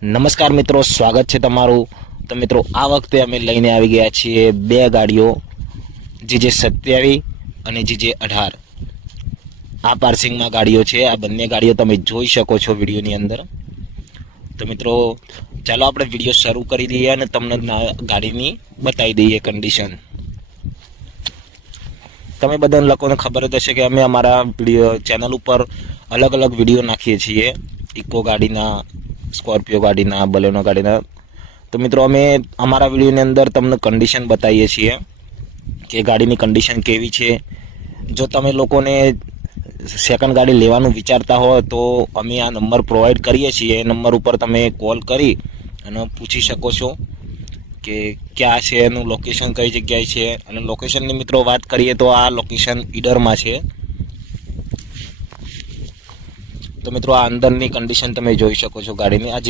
નમસ્કાર મિત્રો, સ્વાગત છે તમારું। તો મિત્રો, આ વખતે અમે લઈને આવી ગયા છીએ બે ગાડીઓ, GJ27 અને GJ18। આ પાર્સિંગમાં ગાડીઓ છે। આ બંને ગાડીઓ તમે જોઈ શકો છો વિડીયોની અંદર। તો મિત્રો, ચાલો આપણે વિડીયો શરૂ કરી દઈએ અને તમને ગાડીની બતાવી દઈએ કન્ડિશન। તમે બધા લોકોને ખબર જ હશે કે અમે અમારા વિડીયો ચેનલ ઉપર અલગ અલગ વિડીયો નાખીએ છીએ, ઇકો ગાડીના, સ્કોર્પિયો ગાડીના, બલેનો ગાડીના। તો મિત્રો, અમે અમારા વિડીયોની અંદર તમને કન્ડિશન બતાવીએ છીએ કે ગાડીની કન્ડિશન કેવી છે। જો તમે લોકોને સેકન્ડ ગાડી લેવાનું વિચારતા હો તો અમે આ નંબર પ્રોવાઈડ કરીએ છીએ। એ નંબર ઉપર તમે કોલ કરી અને પૂછી શકો છો કે ક્યાં છે, એનું લોકેશન કઈ જગ્યાએ છે। અને લોકેશનની મિત્રો વાત કરીએ તો આ લોકેશન ઈડરમાં છે। તો મિત્રો, આ અંદરની કન્ડિશન તમે જોઈ શકો છો ગાડીની। આ